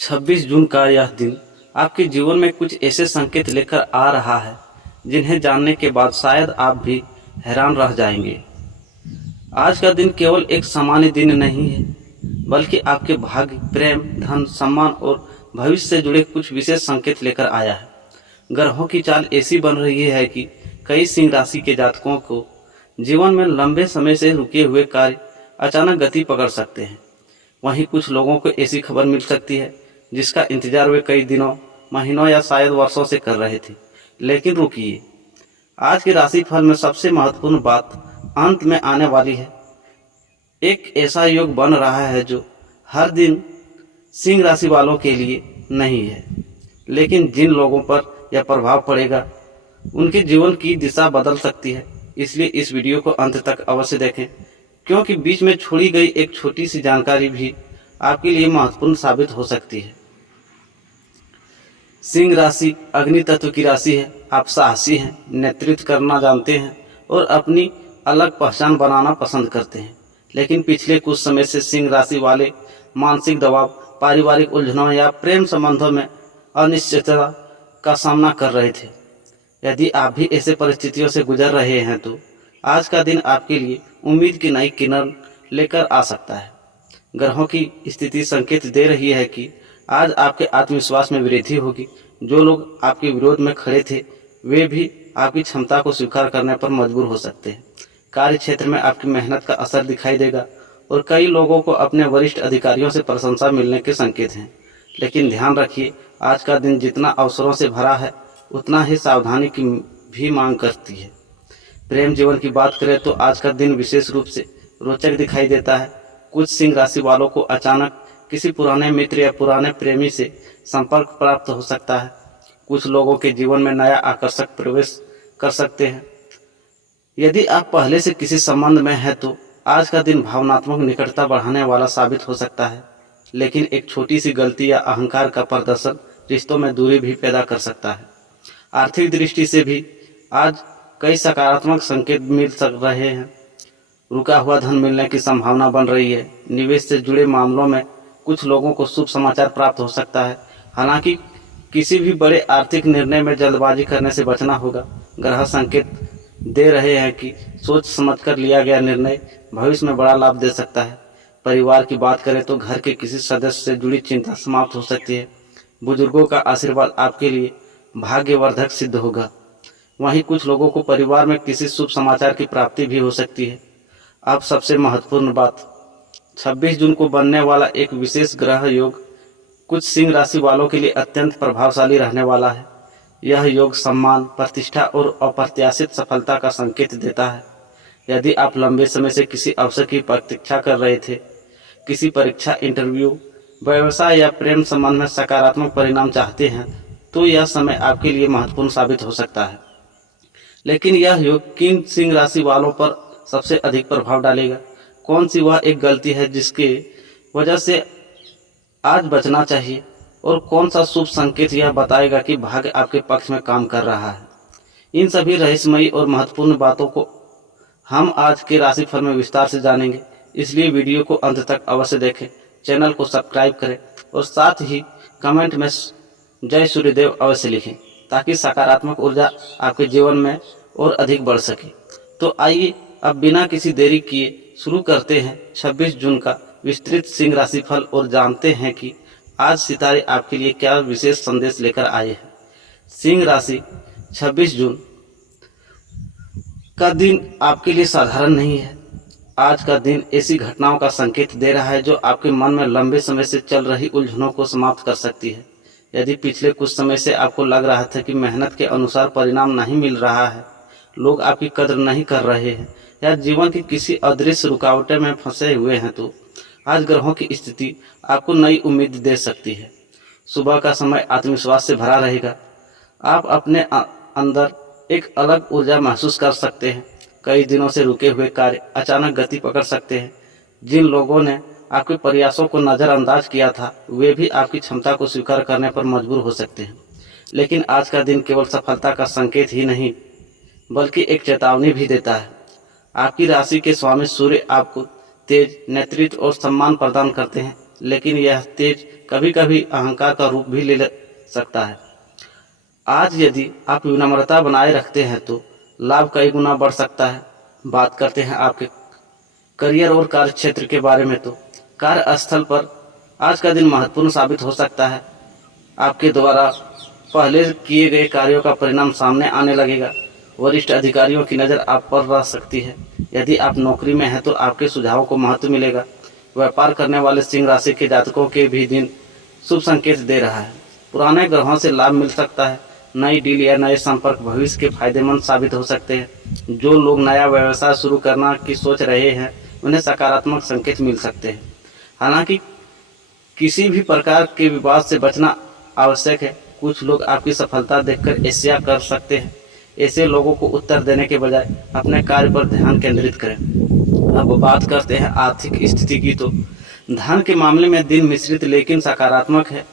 26 जून का यह दिन आपके जीवन में कुछ ऐसे संकेत लेकर आ रहा है जिन्हें जानने के बाद शायद आप भी हैरान रह जाएंगे। आज का दिन केवल एक सामान्य दिन नहीं है, बल्कि आपके भाग्य, प्रेम, धन, सम्मान और भविष्य से जुड़े कुछ विशेष संकेत लेकर आया है। ग्रहों की चाल ऐसी बन रही है कि कई सिंह राशि के जातकों को जीवन में लंबे समय से रुके हुए कार्य अचानक गति पकड़ सकते हैं। वहीं कुछ लोगों को ऐसी खबर मिल सकती है जिसका इंतजार वे कई दिनों, महीनों या शायद वर्षों से कर रहे थे। लेकिन रुकिए, आज के राशिफल में सबसे महत्वपूर्ण बात अंत में आने वाली है। एक ऐसा योग बन रहा है जो हर दिन सिंह राशि वालों के लिए नहीं है, लेकिन जिन लोगों पर यह प्रभाव पड़ेगा उनके जीवन की दिशा बदल सकती है। इसलिए इस वीडियो को अंत तक अवश्य देखें, क्योंकि बीच में छोड़ी गई एक छोटी सी जानकारी भी आपके लिए महत्वपूर्ण साबित हो सकती है। सिंह राशि अग्नि तत्व की राशि है। आप साहसी हैं, नेतृत्व करना जानते हैं और अपनी अलग पहचान बनाना पसंद करते हैं। लेकिन पिछले कुछ समय से सिंह राशि वाले मानसिक दबाव, पारिवारिक उलझनों या प्रेम संबंधों में अनिश्चितता का सामना कर रहे थे। यदि आप भी ऐसे परिस्थितियों से गुजर रहे हैं तो आज का दिन आपके लिए उम्मीद की नई किरण लेकर आ सकता है। ग्रहों की स्थिति संकेत दे रही है कि आज आपके आत्मविश्वास में वृद्धि होगी। जो लोग आपके विरोध में खड़े थे वे भी आपकी क्षमता को स्वीकार करने पर मजबूर हो सकते हैं। कार्य क्षेत्र में आपकी मेहनत का असर दिखाई देगा और कई लोगों को अपने वरिष्ठ अधिकारियों से प्रशंसा मिलने के संकेत हैं। लेकिन ध्यान रखिए, आज का दिन जितना अवसरों से भरा है उतना ही सावधानी की भी मांग करती है। प्रेम जीवन की बात करें तो आज का दिन विशेष रूप से रोचक दिखाई देता है। कुछ सिंह राशि वालों को अचानक किसी पुराने मित्र या पुराने प्रेमी से संपर्क प्राप्त हो सकता है। कुछ लोगों के जीवन में नया आकर्षक प्रवेश कर सकते हैं। यदि आप पहले से किसी संबंध में हैं तो आज का दिन भावनात्मक निकटता बढ़ाने वाला साबित हो सकता है। लेकिन एक छोटी सी गलती या अहंकार का प्रदर्शन रिश्तों में दूरी भी पैदा कर सकता है। आर्थिक दृष्टि से भी आज कई सकारात्मक संकेत मिल सक रहे हैं। रुका हुआ धन मिलने की संभावना बन रही है। निवेश से जुड़े मामलों में कुछ लोगों को शुभ समाचार प्राप्त हो सकता है। हालांकि किसी भी बड़े आर्थिक निर्णय में जल्दबाजी करने से बचना होगा। ग्रह संकेत दे रहे हैं कि सोच समझकर लिया गया निर्णय भविष्य में बड़ा लाभ दे सकता है। परिवार की बात करें तो घर के किसी सदस्य से जुड़ी चिंता समाप्त हो सकती है। बुजुर्गों का आशीर्वाद आपके लिए भाग्यवर्धक सिद्ध होगा। वहीं कुछ लोगों को परिवार में किसी शुभ समाचार की प्राप्ति भी हो सकती है। अब सबसे महत्वपूर्ण बात, 26 जून को बनने वाला एक विशेष ग्रह योग कुछ सिंह राशि वालों के लिए अत्यंत प्रभावशाली रहने वाला है। यह योग सम्मान, प्रतिष्ठा और अप्रत्याशित सफलता का संकेत देता है। यदि आप लंबे समय से किसी अवसर की प्रतीक्षा कर रहे थे, किसी परीक्षा, इंटरव्यू, व्यवसाय या प्रेम संबंध में सकारात्मक परिणाम चाहते हैं, तो यह समय आपके लिए महत्वपूर्ण साबित हो सकता है। लेकिन यह योग किन सिंह राशि वालों पर सबसे अधिक प्रभाव डालेगा? कौन सी वह एक गलती है जिसके वजह से आज बचना चाहिए? और कौन सा शुभ संकेत यह बताएगा कि भाग्य आपके पक्ष में काम कर रहा है? इन सभी रहस्यमयी और महत्वपूर्ण बातों को हम आज के राशिफल में विस्तार से जानेंगे। इसलिए वीडियो को अंत तक अवश्य देखें, चैनल को सब्सक्राइब करें और साथ ही कमेंट में जय सूर्यदेव अवश्य लिखें, ताकि सकारात्मक ऊर्जा आपके जीवन में और अधिक बढ़ सके। तो आइए अब बिना किसी देरी किए शुरू करते हैं 26 जून का विस्तृत सिंह राशिफल और जानते हैं कि आज सितारे आपके लिए क्या विशेष संदेश लेकर आए हैं। सिंह राशि, 26 जून का दिन आपके लिए साधारण नहीं है। आज का दिन ऐसी घटनाओं का संकेत दे रहा है जो आपके मन में लंबे समय से चल रही उलझनों को समाप्त कर सकती है। यदि पिछले कुछ समय से आपको लग रहा था कि मेहनत के अनुसार परिणाम नहीं मिल रहा है, लोग आपकी कदर नहीं कर रहे हैं या जीवन की किसी अदृश्य रुकावटें में फंसे हुए हैं, तो आज ग्रहों की स्थिति आपको नई उम्मीद दे सकती है। सुबह का समय आत्मविश्वास से भरा रहेगा। आप अपने अंदर एक अलग ऊर्जा महसूस कर सकते हैं। कई दिनों से रुके हुए कार्य अचानक गति पकड़ सकते हैं। जिन लोगों ने आपके प्रयासों को नज़रअंदाज किया था वे भी आपकी क्षमता को स्वीकार करने पर मजबूर हो सकते हैं। लेकिन आज का दिन केवल सफलता का संकेत ही नहीं, बल्कि एक चेतावनी भी देता है। आपकी राशि के स्वामी सूर्य आपको तेज, नेतृत्व और सम्मान प्रदान करते हैं। लेकिन यह तेज कभी कभी अहंकार का रूप भी ले सकता है। आज यदि आप विनम्रता बनाए रखते हैं तो लाभ कई गुना बढ़ सकता है। बात करते हैं आपके करियर और कार्य क्षेत्र के बारे में, तो कार्यस्थल पर आज का दिन महत्वपूर्ण साबित हो सकता है। आपके द्वारा पहले किए गए कार्यों का परिणाम सामने आने लगेगा। वरिष्ठ अधिकारियों की नज़र आप पर रह सकती है। यदि आप नौकरी में हैं तो आपके सुझावों को महत्व मिलेगा। व्यापार करने वाले सिंह राशि के जातकों के भी दिन शुभ संकेत दे रहा है। पुराने ग्रहों से लाभ मिल सकता है। नई डील या नए संपर्क भविष्य के फायदेमंद साबित हो सकते हैं। जो लोग नया व्यवसाय शुरू करना की सोच रहे हैं उन्हें सकारात्मक संकेत मिल सकते हैं। हालांकि किसी भी प्रकार के विवाद से बचना आवश्यक है। कुछ लोग आपकी सफलता देखकर ईर्ष्या कर सकते हैं। ऐसे लोगों को उत्तर देने के बजाय अपने कार्य पर ध्यान केंद्रित करें। अब बात करते हैं आर्थिक स्थिति की, तो धन के मामले में दिन मिश्रित लेकिन सकारात्मक है।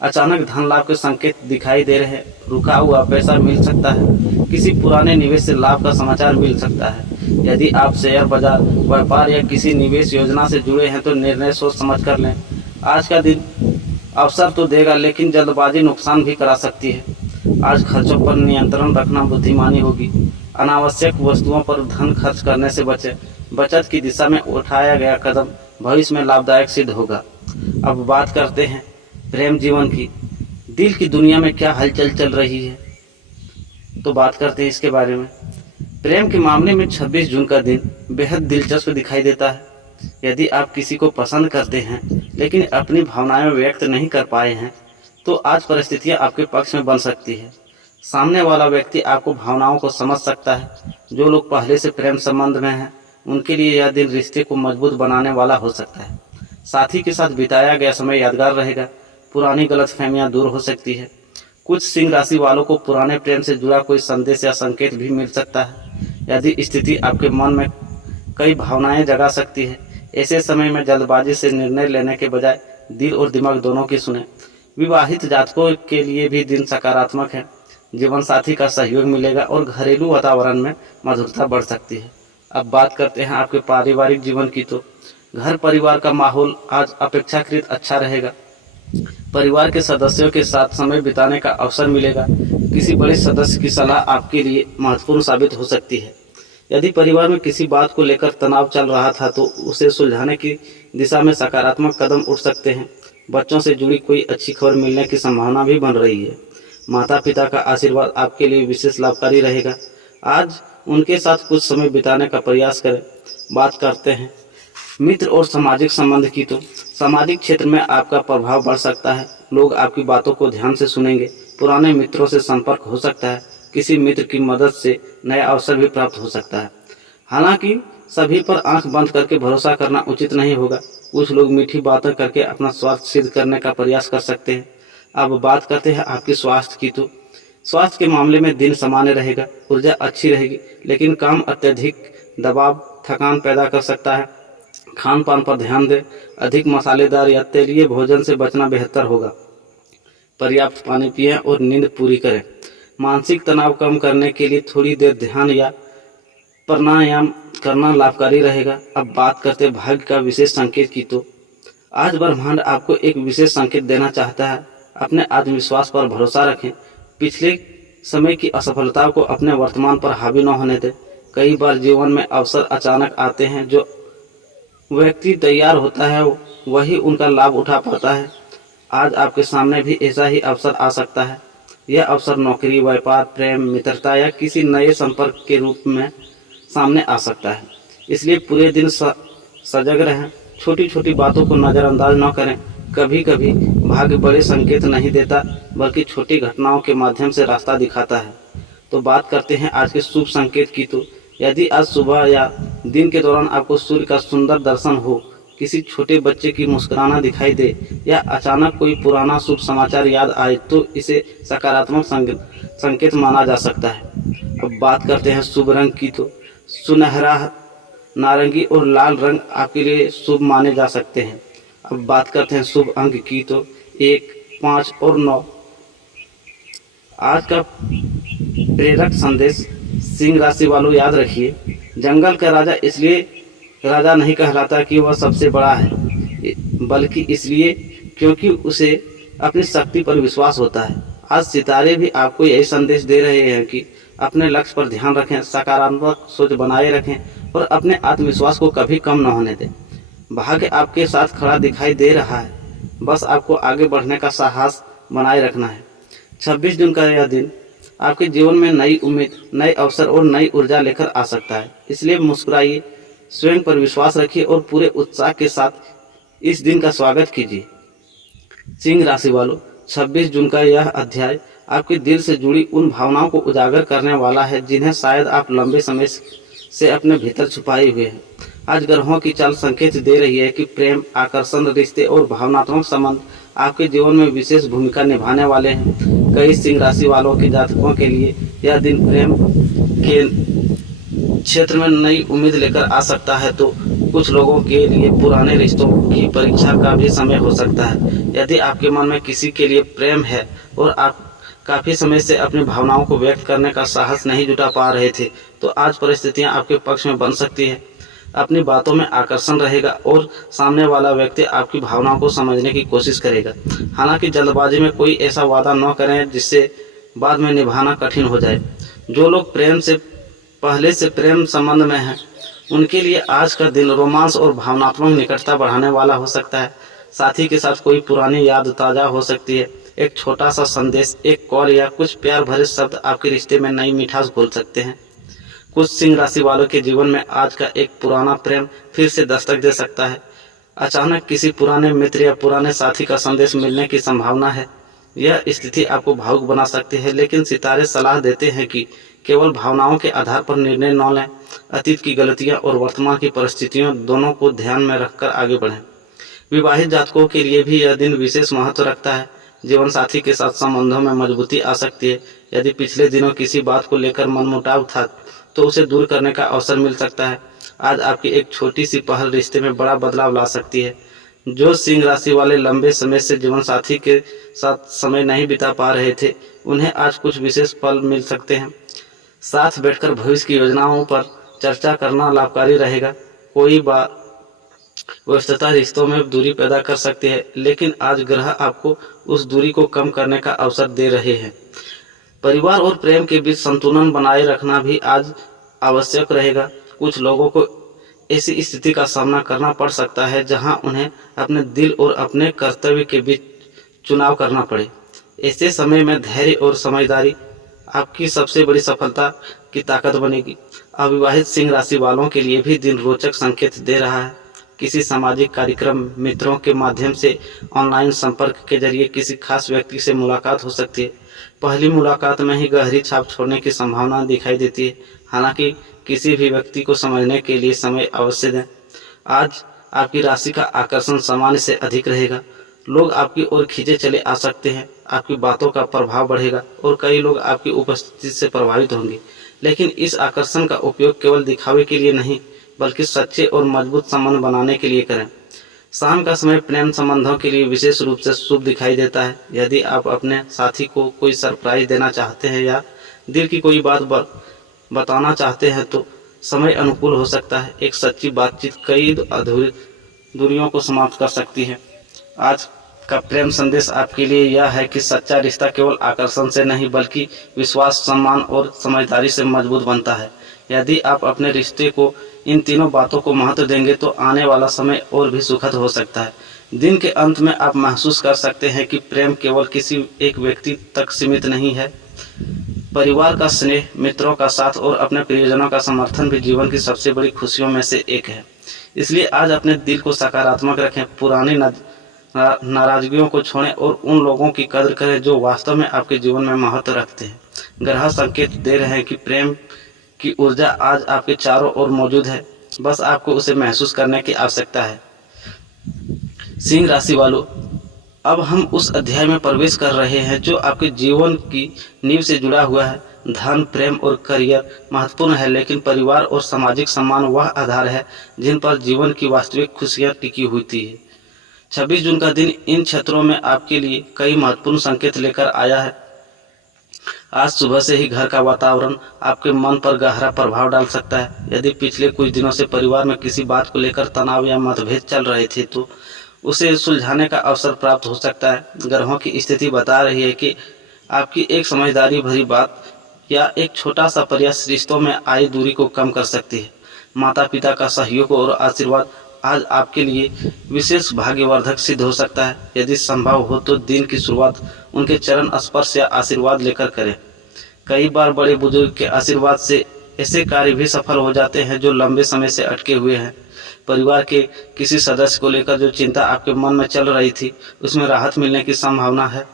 अचानक धन लाभ के संकेत दिखाई दे रहे हैं। रुका हुआ पैसा मिल सकता है। किसी पुराने निवेश से लाभ का समाचार मिल सकता है। यदि आप शेयर बाजार, व्यापार या किसी निवेश योजना से जुड़े हैं तो निर्णय सोच समझ कर लें। आज का दिन अवसर तो देगा लेकिन जल्दबाजी नुकसान भी करा सकती है। आज खर्चों पर नियंत्रण रखना बुद्धिमानी होगी। अनावश्यक वस्तुओं पर धन खर्च करने से बचें। बचत की दिशा में उठाया गया कदम भविष्य में लाभदायक सिद्ध होगा। अब बात करते हैं प्रेम जीवन की। दिल की दुनिया में क्या हलचल चल रही है, तो बात करते हैं इसके बारे में। प्रेम के मामले में 26 जून का दिन बेहद दिलचस्प दिखाई देता है। यदि आप किसी को पसंद करते हैं लेकिन अपनी भावनाएं व्यक्त नहीं कर पाए हैं तो आज परिस्थितियां आपके पक्ष में बन सकती है। सामने वाला व्यक्ति आपको भावनाओं को समझ सकता है। जो लोग पहले से प्रेम संबंध में हैं उनके लिए यह दिन रिश्ते को मजबूत बनाने वाला हो सकता है। साथी के साथ बिताया गया समय यादगार रहेगा। पुरानी गलतफहमियां दूर हो सकती है। कुछ सिंह राशि वालों को पुराने प्रेम से जुड़ा कोई संदेश या संकेत भी मिल सकता है। यदि स्थिति आपके मन में कई भावनाएं जगा सकती है, ऐसे समय में जल्दबाजी से निर्णय लेने के बजाय दिल और दिमाग दोनों की सुने। विवाहित जातकों के लिए भी दिन सकारात्मक है। जीवन साथी का सहयोग मिलेगा और घरेलू वातावरण में मधुरता बढ़ सकती है। अब बात करते हैं आपके पारिवारिक जीवन की, तो घर परिवार का माहौल आज अपेक्षाकृत अच्छा रहेगा। परिवार के सदस्यों के साथ समय बिताने का अवसर मिलेगा। किसी बड़े सदस्य की सलाह आपके लिए महत्वपूर्ण साबित हो सकती है। यदि परिवार में किसी बात को लेकर तनाव चल रहा था तो उसे सुलझाने की दिशा में सकारात्मक कदम उठ सकते हैं। बच्चों से जुड़ी कोई अच्छी खबर मिलने की संभावना भी बन रही है। माता पिता का आशीर्वाद आपके लिए विशेष लाभकारी रहेगा। आज उनके साथ कुछ समय बिताने का प्रयास करें। बात करते हैं मित्र और सामाजिक संबंध की, तो सामाजिक क्षेत्र में आपका प्रभाव बढ़ सकता है। लोग आपकी बातों को ध्यान से सुनेंगे। पुराने मित्रों से संपर्क हो सकता है। किसी मित्र की मदद से नया अवसर भी प्राप्त हो सकता है। हालांकि सभी पर आंख बंद करके भरोसा करना उचित नहीं होगा। कुछ लोग मीठी बातें करके अपना स्वार्थ सिद्ध करने का प्रयास कर सकते हैं। अब बात करते हैं आपके स्वास्थ्य की, तो स्वास्थ्य के मामले में दिन सामान्य रहेगा। ऊर्जा अच्छी रहेगी लेकिन काम अत्यधिक दबाव थकान पैदा कर सकता है। खान पान पर ध्यान दें। अधिक मसालेदार या तेलीय भोजन से बचना बेहतर होगा। पर्याप्त पानी पिएं और नींद पूरी करें। मानसिक तनाव कम करने के लिए थोड़ी देर ध्यान या प्राणायाम करना लाभकारी रहेगा। अब बात करते हैं भाग्य का विशेष संकेत की, तो आज ब्रह्मांड आपको एक विशेष संकेत देना चाहता है। अपने आत्मविश्वास पर भरोसा रखें। पिछले समय की असफलताओं को अपने वर्तमान पर हावी न होने दें। कई बार जीवन में अवसर अचानक आते हैं। जो व्यक्ति तैयार होता है वही उनका लाभ उठा पाता है। आज आपके सामने भी ऐसा ही अवसर आ सकता है। यह अवसर नौकरी, व्यापार, प्रेम, मित्रता या किसी नए संपर्क के रूप में सामने आ सकता है। इसलिए पूरे दिन सजग रहें। छोटी छोटी बातों को नज़रअंदाज न करें। कभी कभी भाग्य बड़े संकेत नहीं देता बल्कि छोटी घटनाओं के माध्यम से रास्ता दिखाता है। तो बात करते हैं आज के शुभ संकेत की, तो यदि आज सुबह या दिन के दौरान आपको सूर्य का सुंदर दर्शन हो, किसी छोटे बच्चे की मुस्कुराना दिखाई दे या अचानक कोई पुराना शुभ समाचार याद आए तो इसे सकारात्मक संकेत माना जा सकता है। अब बात करते हैं शुभ रंग की, तो सुनहरा, नारंगी और लाल रंग आपके लिए शुभ माने जा सकते हैं। अब बात करते हैं शुभ अंक की, तो 1, 5 और 9। आज का प्रेरक संदेश सिंह राशि वालों याद रखिए, जंगल का राजा इसलिए राजा नहीं कहलाता कि वह सबसे बड़ा है, बल्कि इसलिए क्योंकि उसे अपनी शक्ति पर विश्वास होता है। आज सितारे भी आपको यही संदेश दे रहे हैं कि अपने लक्ष्य पर ध्यान रखें, सकारात्मक सोच बनाए रखें और अपने आत्मविश्वास को कभी कम न होने दें। भाग्य आपके साथ खड़ा दिखाई दे रहा है, बस आपको आगे बढ़ने का साहस बनाए रखना है। 26 जून का यह दिन आपके जीवन में नई उम्मीद, नए अवसर और नई ऊर्जा लेकर आ सकता है। इसलिए मुस्कुराइए, स्वयं पर विश्वास रखिए और पूरे उत्साह के साथ इस दिन का स्वागत कीजिए। सिंह राशि वालों, 26 जून का यह अध्याय आपके दिल से जुड़ी उन भावनाओं को उजागर करने वाला है जिन्हें शायद आप लंबे समय से अपने भीतर छुपाए हुए हैं। आज ग्रहों की चाल संकेत दे रही है कि प्रेम, आकर्षण, रिश्ते और भावनात्मक संबंध आपके जीवन में विशेष भूमिका निभाने वाले हैं। कई सिंह राशि वालों के जातकों के लिए यह दिन प्रेम के क्षेत्र में नई उम्मीद लेकर आ सकता है, तो कुछ लोगों के लिए पुराने रिश्तों की परीक्षा का भी समय हो सकता है। यदि आपके मन में किसी के लिए प्रेम है और आप काफ़ी समय से अपनी भावनाओं को व्यक्त करने का साहस नहीं जुटा पा रहे थे, तो आज परिस्थितियां आपके पक्ष में बन सकती है। अपनी बातों में आकर्षण रहेगा और सामने वाला व्यक्ति आपकी भावनाओं को समझने की कोशिश करेगा। हालांकि जल्दबाजी में कोई ऐसा वादा न करें जिससे बाद में निभाना कठिन हो जाए। जो लोग पहले से प्रेम संबंध में हैं, उनके लिए आज का दिन रोमांस और भावनात्मक निकटता बढ़ाने वाला हो सकता है। साथी के साथ कोई पुरानी याद ताज़ा हो सकती है। एक छोटा सा संदेश, एक कॉल या कुछ प्यार भरे शब्द आपके रिश्ते में नई मिठास घोल सकते हैं। कुछ सिंह राशि वालों के जीवन में आज का एक पुराना प्रेम फिर से दस्तक दे सकता है। अचानक किसी पुराने मित्र या पुराने साथी का संदेश मिलने की संभावना है। यह स्थिति आपको भावुक बना सकती है, लेकिन सितारे सलाह देते हैं कि केवल भावनाओं के आधार पर निर्णय न लें। अतीत की गलतियां और वर्तमान की परिस्थितियों दोनों को ध्यान में रखकर आगे बढ़ें। विवाहित जातकों के लिए भी यह दिन विशेष महत्व रखता है। जीवन साथी के साथ संबंधों में मजबूती आ सकती है। यदि पिछले दिनों किसी बात को लेकर मनमुटाव था, तो उसे दूर करने का अवसर मिल सकता है। आज आपकी एक छोटी सी पहल रिश्ते में बड़ा बदलाव ला सकती है। जो सिंह राशि वाले लंबे समय से जीवन साथी के साथ समय नहीं बिता पा रहे थे, उन्हें आज कुछ विशेष पल मिल सकते हैं। साथ बैठकर भविष्य की योजनाओं पर चर्चा करना लाभकारी रहेगा। कोई बार व्यस्तता रिश्तों में दूरी पैदा कर सकती है, लेकिन आज ग्रह आपको उस दूरी को कम करने का अवसर दे रहे हैं। परिवार और प्रेम के बीच संतुलन बनाए रखना भी आज आवश्यक रहेगा। कुछ लोगों को ऐसी स्थिति का सामना करना पड़ सकता है जहां उन्हें अपने दिल और अपने कर्तव्य के बीच चुनाव करना पड़े। ऐसे समय में धैर्य और समझदारी आपकी सबसे बड़ी सफलता की ताकत बनेगी। अविवाहित सिंह राशि वालों के लिए भी दिन रोचक संकेत दे रहा है। किसी सामाजिक कार्यक्रम, मित्रों के माध्यम से, ऑनलाइन संपर्क के जरिए किसी खास व्यक्ति से मुलाकात हो सकती है। पहली मुलाकात में ही गहरी छाप छोड़ने की संभावना दिखाई देती है। हालांकि किसी भी व्यक्ति को समझने के लिए समय अवश्य दें। आज आपकी राशि का आकर्षण सामान्य से अधिक रहेगा। लोग आपकी ओर खींचे चले आ सकते हैं। आपकी बातों का प्रभाव बढ़ेगा और कई लोग आपकी उपस्थिति से प्रभावित होंगे। लेकिन इस आकर्षण का उपयोग केवल दिखावे के लिए नहीं, बल्कि सच्चे और मजबूत संबंध बनाने के लिए करें। शाम का समय प्रेम संबंधों के लिए विशेष रूप से शुभ दिखाई देता है। यदि आप अपने साथी को कोई सरप्राइज देना चाहते हैं या दिल की कोई बात बताना चाहते हैं, तो समय अनुकूल हो सकता है। एक सच्ची बातचीत कई अधूरी दूरियों को समाप्त कर सकती है। आज का प्रेम संदेश आपके लिए यह है कि सच्चा रिश्ता केवल आकर्षण से नहीं, बल्कि विश्वास, सम्मान और समझदारी से मजबूत बनता है। यदि आप अपने रिश्ते को इन तीनों बातों को महत्व देंगे, तो आने वाला समय और भी सुखद हो सकता है। दिन के अंत में आप महसूस कर सकते हैं कि प्रेम केवल किसी एक व्यक्ति तक सीमित नहीं है। परिवार का स्नेह, मित्रों का साथ और अपने प्रियजनों का समर्थन भी जीवन की सबसे बड़ी खुशियों में से एक है। इसलिए आज अपने दिल को सकारात्मक रखें, पुरानी नाराजगियों को छोड़ें और उन लोगों की कदर करें जो वास्तव में आपके जीवन में महत्व रखते हैं। ग्रह संकेत दे रहे हैं कि प्रेम की ऊर्जा आज आपके चारों ओर मौजूद है, बस आपको उसे महसूस करने की आवश्यकता है। सिंह राशि वालों, अब हम उस अध्याय में प्रवेश कर रहे हैं जो आपके जीवन की नींव से जुड़ा हुआ है। धन, प्रेम और करियर महत्वपूर्ण है, लेकिन परिवार और सामाजिक सम्मान वह आधार है जिन पर जीवन की वास्तविक खुशियाँ टिकी होती है। 26 जून का दिन इन क्षेत्रों में आपके लिए कई महत्वपूर्ण संकेत लेकर आया है। आज सुबह से ही घर का वातावरण आपके मन पर गहरा प्रभाव डाल सकता है। यदि पिछले कुछ दिनों से परिवार में किसी बात को लेकर तनाव या मतभेद चल रहे थे, तो उसे सुलझाने का अवसर प्राप्त हो सकता है। ग्रहों की स्थिति बता रही है कि आपकी एक समझदारी भरी बात या एक छोटा सा प्रयास रिश्तों में आई दूरी को कम कर सकती है। माता पिता का सहयोग और आशीर्वाद आज आपके लिए विशेष भाग्यवर्धक सिद्ध हो सकता है। यदि संभव हो तो दिन की शुरुआत उनके चरण स्पर्श या आशीर्वाद लेकर करें। कई बार बड़े बुजुर्ग के आशीर्वाद से ऐसे कार्य भी सफल हो जाते हैं जो लंबे समय से अटके हुए हैं। परिवार के किसी सदस्य को लेकर जो चिंता आपके मन में चल रही थी, उसमें राहत मिलने की संभावना है।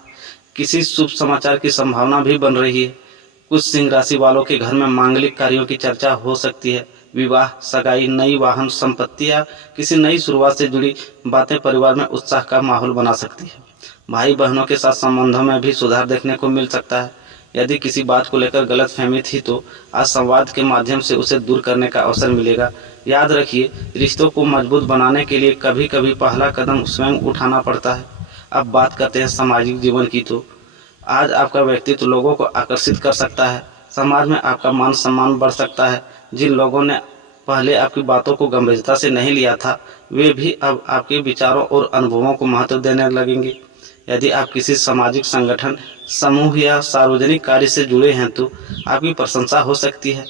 किसी शुभ समाचार की संभावना भी बन रही है। कुछ सिंह राशि वालों के घर में मांगलिक कार्यों की चर्चा हो सकती है। विवाह, सगाई, नई वाहन संपत्ति या किसी नई शुरुआत से जुड़ी बातें परिवार में उत्साह का माहौल बना सकती है। भाई बहनों के साथ संबंधों में भी सुधार देखने को मिल सकता है। यदि किसी बात को लेकर गलतफहमी थी तो आज संवाद के माध्यम से उसे दूर करने का अवसर मिलेगा। याद रखिए, रिश्तों को मजबूत बनाने के लिए कभी कभी पहला कदम स्वयं उठाना पड़ता है। अब बात करते हैं सामाजिक जीवन की। तो आज आपका व्यक्तित्व लोगों को आकर्षित कर सकता है। समाज में आपका मान सम्मान बढ़ सकता है। जिन लोगों ने पहले आपकी बातों को गंभीरता से नहीं लिया था, वे भी अब आपके विचारों और अनुभवों को महत्व देने लगेंगे। यदि आप किसी सामाजिक संगठन, समूह या सार्वजनिक कार्य से जुड़े हैं तो आपकी प्रशंसा हो सकती है।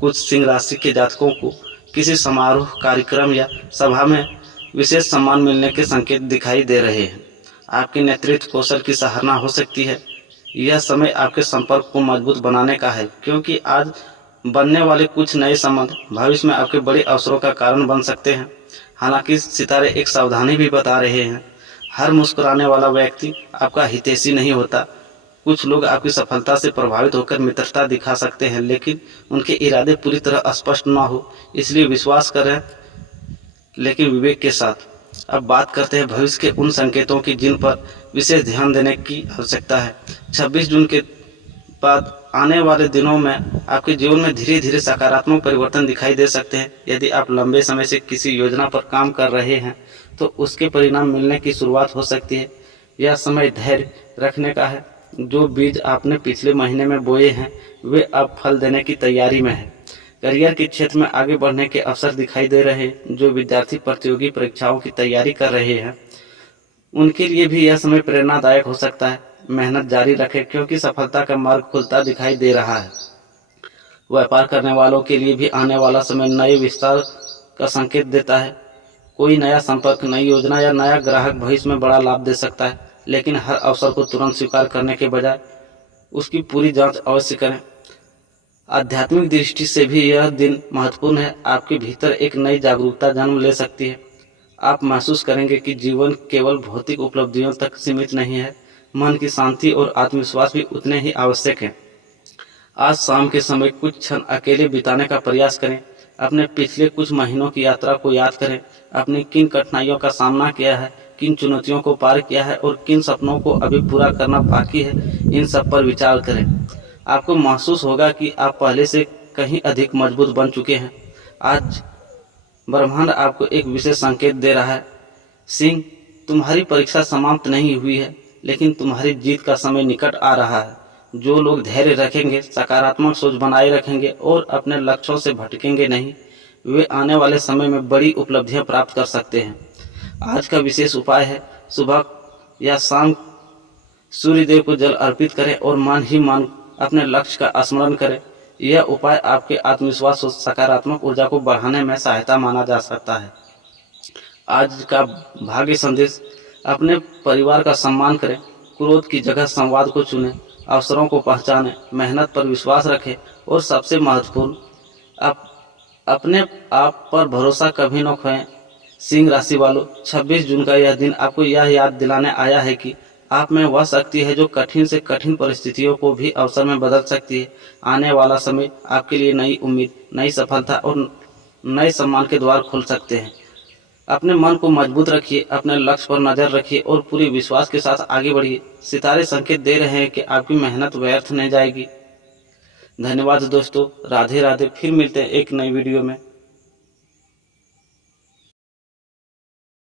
कुछ सिंह राशि के जातकों को किसी समारोह, कार्यक्रम या सभा में विशेष सम्मान मिलने के संकेत दिखाई दे रहे हैं। आपके नेतृत्व कौशल की सराहना हो सकती है। यह समय आपके संपर्क को मजबूत बनाने का है, क्योंकि आज बनने वाले कुछ नए संबंध भविष्य में आपके बड़े अवसरों का कारण बन सकते हैं। हालांकि सितारे एक सावधानी भी बता रहे हैं। हर मुस्कुराने वाला व्यक्ति आपका हितैषी नहीं होता। कुछ लोग आपकी सफलता से प्रभावित होकर मित्रता दिखा सकते हैं, लेकिन उनके इरादे पूरी तरह स्पष्ट न हो, इसलिए विश्वास करें लेकिन विवेक के साथ। अब बात करते हैं भविष्य के उन संकेतों की जिन पर विशेष ध्यान देने की आवश्यकता है। 26 जून के बाद आने वाले दिनों में आपके जीवन में धीरे धीरे सकारात्मक परिवर्तन दिखाई दे सकते हैं। यदि आप लंबे समय से किसी योजना पर काम कर रहे हैं तो उसके परिणाम मिलने की शुरुआत हो सकती है। यह समय धैर्य रखने का है। जो बीज आपने पिछले महीने में बोए हैं वे अब फल देने की तैयारी में है। करियर के क्षेत्र में आगे बढ़ने के अवसर दिखाई दे रहे हैं। जो विद्यार्थी प्रतियोगी परीक्षाओं की तैयारी कर रहे हैं उनके लिए भी यह समय प्रेरणादायक हो सकता है। मेहनत जारी रखें, क्योंकि सफलता का मार्ग खुलता दिखाई दे रहा है। व्यापार करने वालों के लिए भी आने वाला समय नए विस्तार का संकेत देता है। कोई नया संपर्क, नई योजना या नया ग्राहक भविष्य में बड़ा लाभ दे सकता है, लेकिन हर अवसर को तुरंत स्वीकार करने के बजाय उसकी पूरी जांच अवश्य करें। आध्यात्मिक दृष्टि से भी यह दिन महत्वपूर्ण है। आपके भीतर एक नई जागरूकता जन्म ले सकती है। आप महसूस करेंगे कि जीवन केवल भौतिक उपलब्धियों तक सीमित नहीं है। मन की शांति और आत्मविश्वास भी उतने ही आवश्यक है। आज शाम के समय कुछ क्षण अकेले बिताने का प्रयास करें। अपने पिछले कुछ महीनों की यात्रा को याद करें। अपनी किन कठिनाइयों का सामना किया है, किन चुनौतियों को पार किया है और किन सपनों को अभी पूरा करना बाकी है, इन सब पर विचार करें। आपको महसूस होगा कि आप पहले से कहीं अधिक मजबूत बन चुके हैं। आज ब्रह्मांड आपको एक विशेष संकेत दे रहा है। सिंह, तुम्हारी परीक्षा समाप्त नहीं हुई है, लेकिन तुम्हारी जीत का समय निकट आ रहा है। जो लोग धैर्य रखेंगे, सकारात्मक सोच बनाए रखेंगे और अपने लक्ष्यों से भटकेंगे नहीं, वे आने वाले समय में बड़ी उपलब्धियां प्राप्त कर सकते हैं। आज का विशेष उपाय है, सुबह या शाम सूर्यदेव को जल अर्पित करें और मन ही मन अपने लक्ष्य का स्मरण करें। यह उपाय आपके आत्मविश्वास और सकारात्मक ऊर्जा को बढ़ाने में सहायता माना जा सकता है। आज का भाग्य संदेश, अपने परिवार का सम्मान करें, क्रोध की जगह संवाद को चुनें, अवसरों को पहचानें, मेहनत पर विश्वास रखें और सबसे महत्वपूर्ण, अपने आप पर भरोसा कभी न खोएं। सिंह राशि वालों, 26 जून का यह दिन आपको यह याद दिलाने आया है कि आप में वह शक्ति है जो कठिन से कठिन परिस्थितियों को भी अवसर में बदल सकती है। आने वाला समय आपके लिए नई उम्मीद, नई सफलता और नए सम्मान के द्वार खोल सकते हैं। अपने मन को मजबूत रखिए, अपने लक्ष्य पर नजर रखिए और पूरे विश्वास के साथ आगे बढ़िए। सितारे संकेत दे रहे हैं कि आपकी मेहनत व्यर्थ नहीं जाएगी। धन्यवाद दोस्तों, राधे राधे। फिर मिलते हैं एक नई वीडियो में।